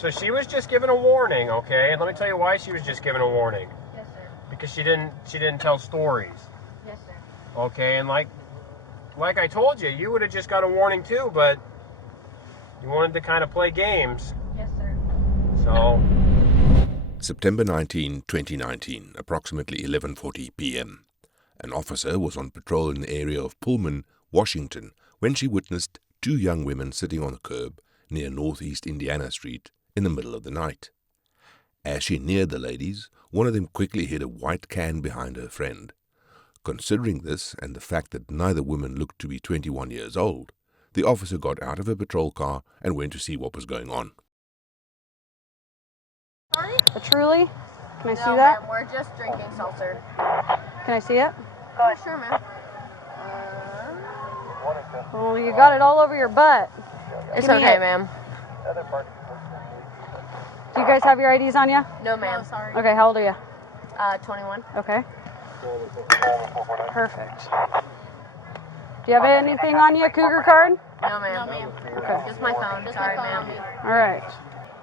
So she was just given a warning, okay? And let me tell you why she was just given a warning. Yes, sir. Because she didn't tell stories. Yes, sir. Okay, and like I told you, you would have just got a warning too, but you wanted to kind of play games. Yes, sir. So September 19, 2019, approximately 11:40 p.m. An officer was on patrol in the area of Pullman, Washington, when she witnessed two young women sitting on a curb near Northeast Indiana Street in the middle of the night. As she neared the ladies, one of them quickly hid a white can behind her friend. Considering this and the fact that neither woman looked to be 21 years old, the officer got out of her patrol car and went to see what was going on. Truly? Can I see No, that? ma'am, we're just drinking seltzer. Can I see it? Go ahead. Sure, ma'am. Well, you got it all over your butt. It's Give me okay, it. ma'am. Do you guys have your IDs on you? No, ma'am. Sorry. Okay, how old are you? 21. Okay. Perfect. Do you have anything on you, a Cougar card? No, ma'am. Okay. Just my phone. Sorry, ma'am. All right.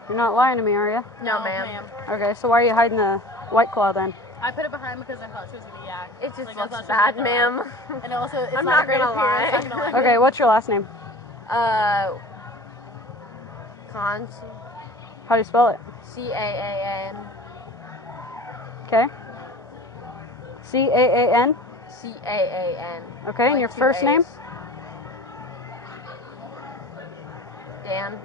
You're not lying to me, are you? No, ma'am. Okay, so why are you hiding the White Claw then? I put it behind because I thought she was gonna be yacked. It just Like, I looks thought she was bad, gonna ma'am. die. And also, it's I'm not not a great gonna appearance. lie. I'm not gonna lie. Okay, what's your last name? Caan. How do you spell it? C-A-A-N. Okay. C-A-A-N? C-A-A-N. Okay, and your two first name? A's. Dan.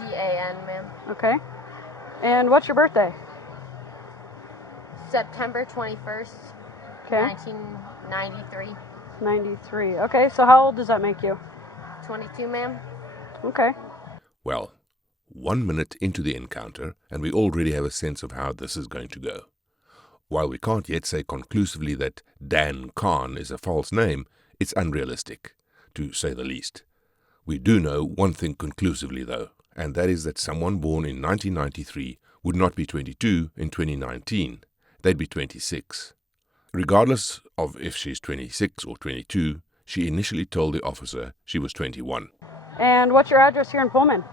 D-A-N, ma'am. Okay. And what's your birthday? September 21st, Okay. 1993. 93. Okay, so how old does that make you? 22, ma'am. Okay. Well, 1 minute into the encounter, and we already have a sense of how this is going to go. While we can't yet say conclusively that Dan Caan is a false name, it's unrealistic, to say the least. We do know one thing conclusively, though, and that is that someone born in 1993 would not be 22 in 2019. They'd be 26. Regardless of if she's 26 or 22, she initially told the officer she was 21. And what's your address here in Pullman?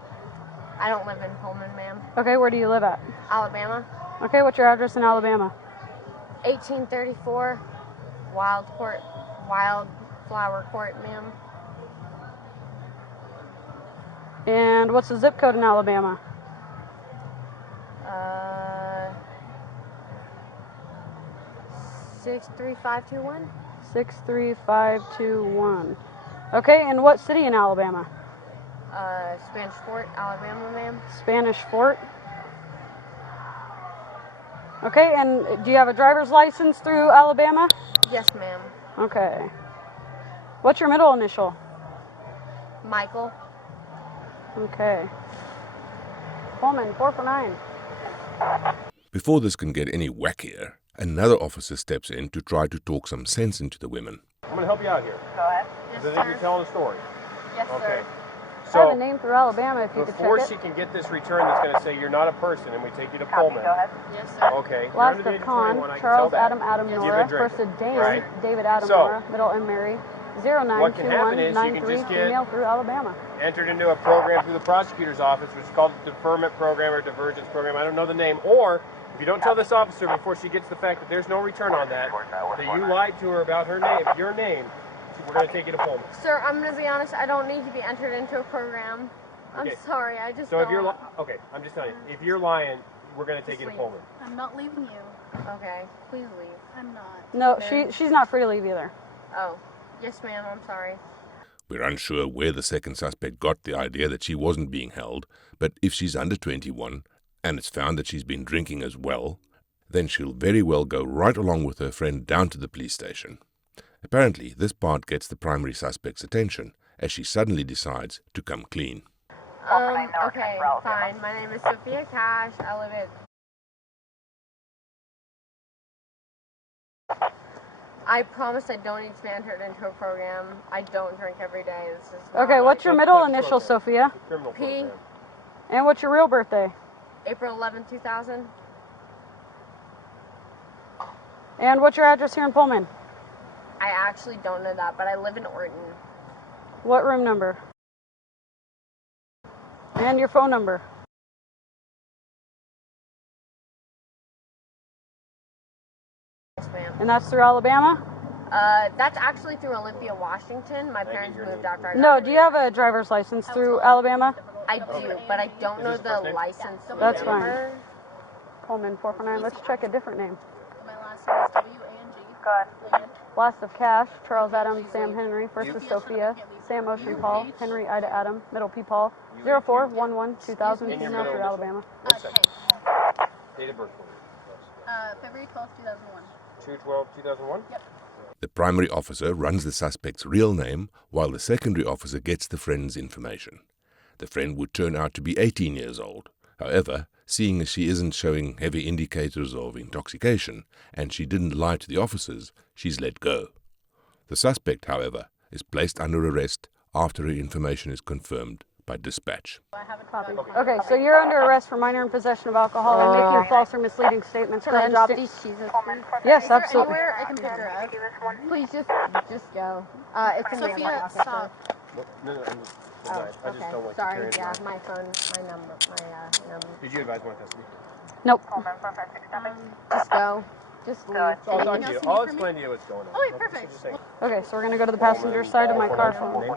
I don't live in Pullman, ma'am. Okay, where do you live at? Alabama. Okay, what's your address in Alabama? 1834 Wildflower Court, ma'am. And what's the zip code in Alabama? 63521. 63521. Okay, and what city in Alabama? Spanish Fort, Alabama, ma'am. Spanish Fort. Okay, and do you have a driver's license through Alabama? Yes, ma'am. Okay. What's your middle initial? Michael. Okay. Pullman, 4 for 9. Before this can get any wackier, another officer steps in to try to talk some sense into the women. I'm going to help you out here. Go ahead. I think you're telling a story. Yes, Okay. sir. I have a So name through Alabama if you could before check she it. can get this return that's going to say you're not a person and we take you to Pullman. Yes, sir. Okay. You're Last under the of age of Caan, 21, I can Charles tell that. Adam You've Nora, been first drinking, of Dan, right? David Adam So, Nora, middle M Mary, what can happen is you can 092193, just get female through Alabama. entered into a program through the prosecutor's office, which is called the deferment program or divergence program. I don't know the name. Or if you don't tell this officer before she gets the fact that there's no return on that you lied to her about her name, your name, we're going to take you to Pullman. Sir, I'm going to be honest. I don't need to be entered into a program. I'm Okay. sorry. I just So don't. if you're okay, I'm just telling you, if you're lying, we're going to take you to Just Pullman. I'm not leaving you. Okay. Please leave. I'm not. No, Okay. she's not free to leave either. Oh. Yes, ma'am. I'm sorry. We're unsure where the second suspect got the idea that she wasn't being held, but if she's under 21 and it's found that she's been drinking as well, then she'll very well go right along with her friend down to the police station. Apparently, this part gets the primary suspect's attention as she suddenly decides to come clean. Okay, fine. My name is Sophia Cash. I live at... I promise I don't need to be entered into a program. I don't drink every day. This is Okay, what's your middle initial, Sophia? Criminal P. program. And what's your real birthday? April 11, 2000. And what's your address here in Pullman? I actually don't know that, but I live in Orton. What room number? And your phone number. Yes, ma'am. And that's through Alabama? That's actually through Olympia, Washington. My parents moved after I got No, do you have a driver's license through Alabama? I do, but I don't know the license That's number. Pullman 449. Let's check a different name. My last name is W-A-N-G. Last of Cash, Charles Adams, Sam Henry. First is Sophia, Sam Ocean Paul, Henry Ida Adam, middle P Paul. 0411-2000, female through Alabama. Date of birth. February 12th, 2001. 2/12/2001? Yep. The primary officer runs the suspect's real name, while the secondary officer gets the friend's information. The friend would turn out to be 18 years old. However, seeing as she isn't showing heavy indicators of intoxication, and she didn't lie to the officers, she's let go. The suspect, however, is placed under arrest after her information is confirmed by dispatch. Copy. Okay, so you're under arrest for minor in possession of alcohol and making false or misleading statements. Go ahead and drop sit. these cheeses, please? Yes, Is there absolutely. anywhere I can pick her up? Please just go. It's in the Sophia, pocket. stop. No, I just Okay. don't like Sorry. to carry Yeah, it. my phone, my number. Did you advise more custody? Nope. Just go. Just leave. I'll talk to you. else you need I'll from explain to you what's going on. Oh, wait, perfect. Just saying. Okay, so we're going to go to the passenger side of my car phone.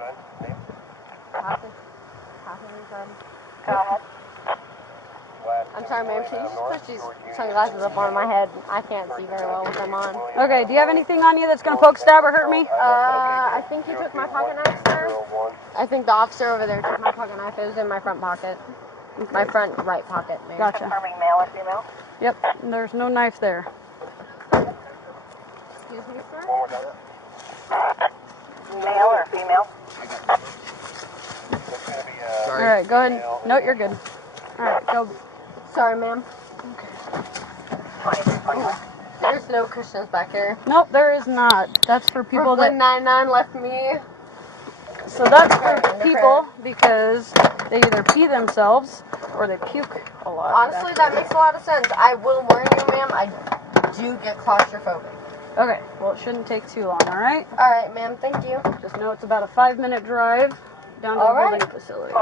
I'm sorry, ma'am. Can you just put these sunglasses up on my head? I can't see very well with them on. Okay, do you have anything on you that's going to poke, stab, or hurt me? I think you took my pocket knife, sir. I think the officer over there took my pocket knife. It was in my front pocket. My front right pocket, ma'am. Gotcha. Male or female? Yep, there's no knife there. Excuse me, sir? Male or female? All right, go ahead. No, you're good. All right, go. Sorry, ma'am. There's no cushions back here. Nope, there is not. That's for people Brooklyn that. Nine-Nine left me. So that's for people because they either pee themselves or they puke a lot. Honestly, that makes a lot of sense. I will warn you, ma'am, I do get claustrophobic. Okay, well, it shouldn't take too long, all right? All right, ma'am, thank you. Just know it's about a 5-minute drive down to All the right. holding facility.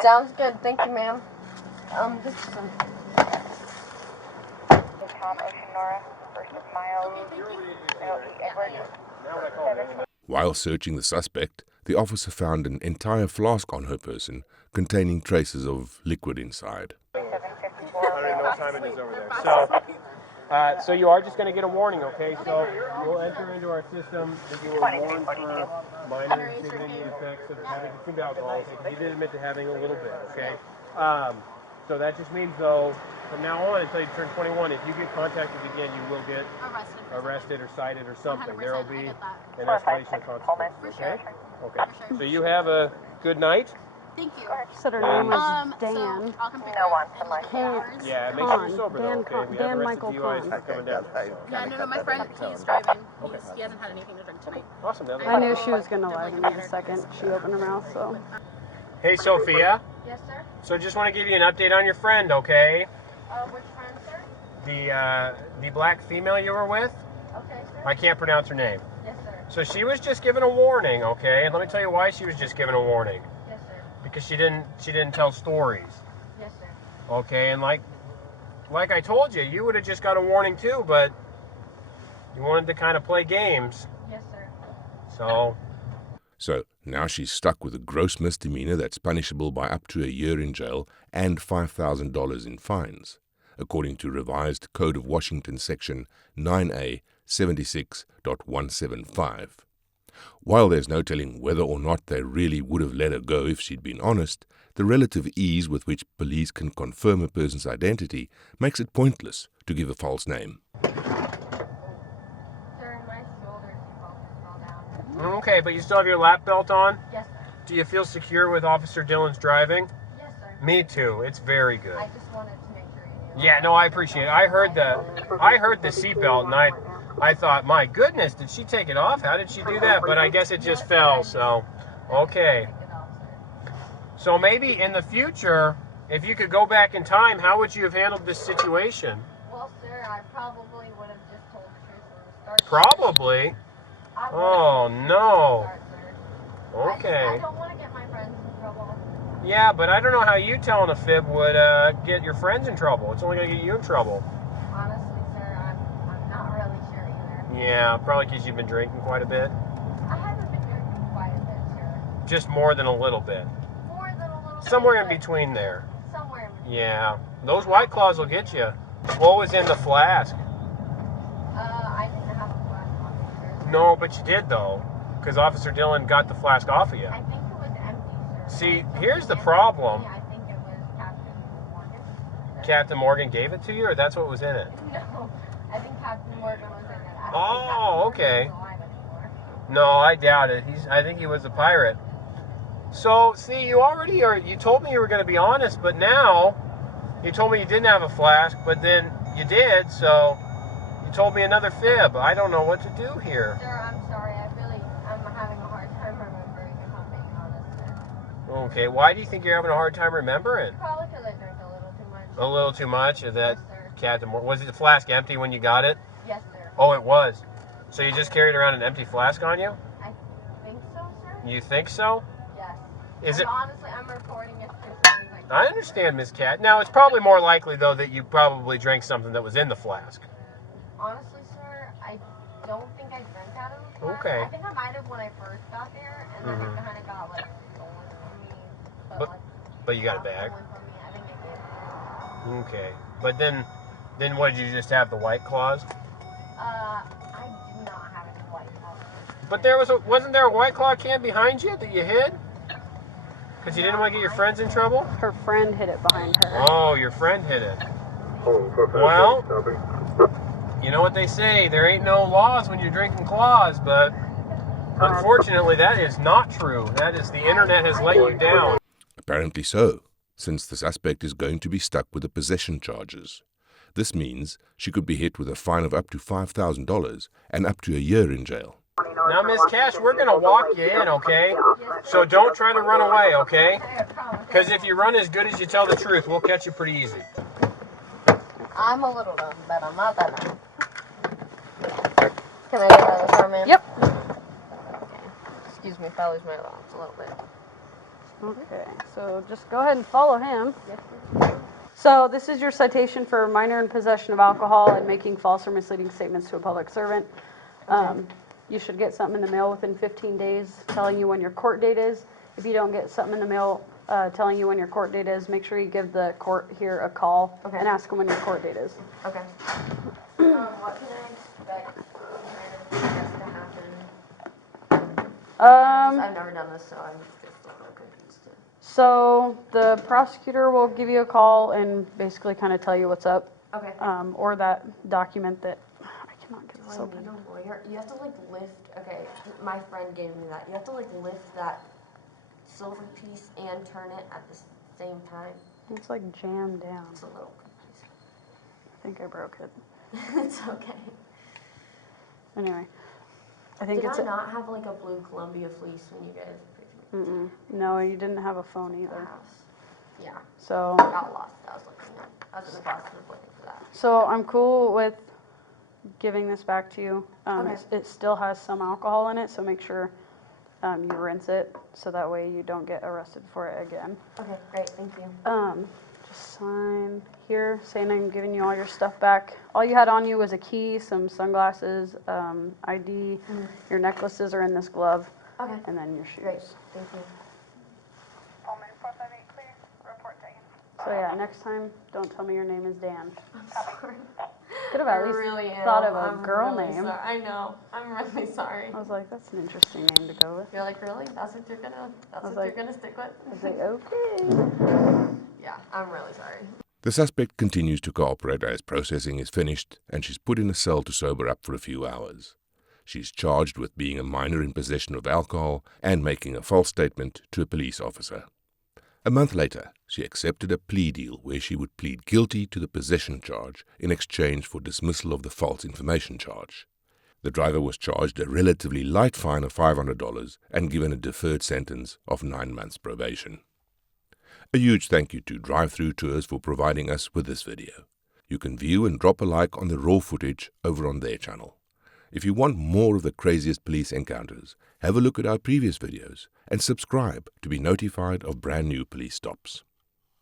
Sounds good. Thank you, ma'am. This is some... Tom Oceanora versus Miles. While searching the suspect, the officer found an entire flask on her person containing traces of liquid inside. I don't even know what time it is over there. So you are just going to get a warning, okay? So we'll enter into our system that you were warned for minor exhibiting the effects of having consumed alcohol. You did admit to having a little bit, okay? So that just means, though, from now on until you turn 21, if you get contacted again, you will get arrested or cited or something. There will be an escalation of consequences, okay? Okay. So you have a good night. Thank you. Said her name was So Dan. I'll come pick No her one up. from my Caan. Yeah, make sure Caan. you're sober, Dan though, okay? Caan. We Dan have arrested Michael DUIs Caan. for coming down there. So. Yeah, no, my friend, he's driving. He hasn't had anything to drink tonight. Awesome. That I knew she was going to lie to me the second she opened her mouth, so. Hey, Sophia. Yes, sir? So just want to give you an update on your friend, okay? Which friend, sir? The black female you were with. Okay, sir. I can't pronounce her name. Yes, sir. So she was just given a warning, okay? And let me tell you why she was just given a warning. Yes, sir. Because she didn't tell stories. Yes, sir. Okay, and like I told you, you would have just got a warning too, but you wanted to kind of play games. Yes, sir. So now she's stuck with a gross misdemeanor that's punishable by up to a year in jail and $5,000 in fines, according to revised Code of Washington Section 9A 76.175. While there's no telling whether or not they really would have let her go if she'd been honest, the relative ease with which police can confirm a person's identity makes it pointless to give a false name. Sir, my shoulders fell down. Okay, but you still have your lap belt on? Yes, sir. Do you feel secure with Officer Dillon's driving? Yes, sir. Me too. It's very good. I just wanted to make sure you knew. Yeah, no, I appreciate it. I heard the seatbelt, and I thought, my goodness, did she take it off? How did she do that? But I guess it just fell, so, okay. So maybe in the future, if you could go back in time, how would you have handled this situation? Well, sir, I probably would have just told the truth from the start. Probably. Oh, no. Okay. I don't want to get my friends in trouble. Yeah, but I don't know how you telling a fib would get your friends in trouble. It's only going to get you in trouble. Honestly, sir, I'm not really sure either. Yeah, probably because you've been drinking quite a bit. I haven't been drinking quite a bit, sir. Just more than a little bit. More than a little bit. Somewhere in between there. Somewhere in between. Yeah, those White Claws will get you. What was in the flask? I didn't have a flask on me, sir. No, but you did though, because Officer Dillon got the flask off of you. I think it was empty, sir. See, here's the problem. I think it was Captain Morgan. Captain Morgan gave it to you, or that's what was in it? No, I think Captain Morgan was in it. I don't Oh, think Captain okay. Morgan's alive anymore. No, I doubt it. I think he was a pirate. So, see, you told me you were going to be honest, but now you told me you didn't have a flask, but then you did, so you told me another fib. I don't know what to do here. Sir, I'm sorry. I'm having a hard time remembering if I'm being honest, sir. Okay, why do you think you're having a hard time remembering? Probably because I drank a little too much. A little too much of that Yes, sir. Captain Morgan. Was the flask empty when you got it? Yes, sir. Oh, it was. So you just carried around an empty flask on you? I think so, sir. You think so? Yes. Is it? Honestly, I'm recording it too. So I understand, Miss Cat. Now, it's probably more likely, though, that you probably drank something that was in the flask. honestly, sir, I don't think I drank out of the flask. Okay. I think I might have when I first got there, and then it kind of got like stolen from me. But you got it back. Stolen from me. I think I gave it. Okay. But then what, did you just have the White Claws? I do not have any White Claws. But wasn't there a White Claw can behind you that you hid? Because you didn't want to get your friends in trouble? Her friend hid it behind her. Oh, your friend hid it. Well, you know what they say, there ain't no laws when you're drinking claws, but unfortunately that is not true. That is, the internet has let you down. Apparently so, since the suspect is going to be stuck with the possession charges. This means she could be hit with a fine of up to $5,000 and up to a year in jail. Now, Miss Cash, we're going to walk you in, okay? So don't try to run away, okay? Because if you run as good as you tell the truth, we'll catch you pretty easy. I'm a little dumb, but I'm not that dumb. Can I get out of the car, ma'am? Yep. Okay. Excuse me if I lose my balance a little bit. Okay, so just go ahead and follow him. Yes, sir. So this is your citation for minor in possession of alcohol and making false or misleading statements to a public servant. You should get something in the mail within 15 days telling you when your court date is. If you don't get something in the mail telling you when your court date is, make sure you give the court here a call and ask them when your court date is. Okay. What can I expect kind of to happen? I've never done this, so I'm just a little confused too. So the prosecutor will give you a call and basically kind of tell you what's up. Okay. Or that document that I cannot get this When open. you go lawyer, you have to like lift. Okay, my friend gave me that. You have to like lift that silver piece and turn it at the same time. It's like jammed down. It's a little confusing. I think I broke it. It's okay. Anyway, I think Did it's I not have like a blue Columbia fleece when you guys picked me? no, you didn't have a phone either. Yeah, So I got lost. I was looking at. I was in the process of looking for that. So I'm cool with giving this back to you. Okay. It still has some alcohol in it, so make sure you rinse it so that way you don't get arrested for it again. Okay, great. Thank you. Just sign here saying I'm giving you all your stuff back. All you had on you was a key, some sunglasses, ID, your necklaces are in this glove, Okay, and then your shoes. great. Thank you. Pullman 458 clear. Report taken. So yeah, next time, don't tell me your name is Dan. I'm sorry. Could have at least thought of a girl name. Sorry. I know. I'm really sorry. I was like, that's an interesting name to go with. You're like, really? That's what you're gonna stick with? I was like, okay. Yeah, I'm really sorry. The suspect continues to cooperate as processing is finished, and she's put in a cell to sober up for a few hours. She's charged with being a minor in possession of alcohol and making a false statement to a police officer. A month later, she accepted a plea deal where she would plead guilty to the possession charge in exchange for dismissal of the false information charge. The driver was charged a relatively light fine of $500 and given a deferred sentence of 9 months probation. A huge thank you to Drive-Thru Tours for providing us with this video. You can view and drop a like on the raw footage over on their channel. If you want more of the craziest police encounters, have a look at our previous videos and subscribe to be notified of brand new police stops.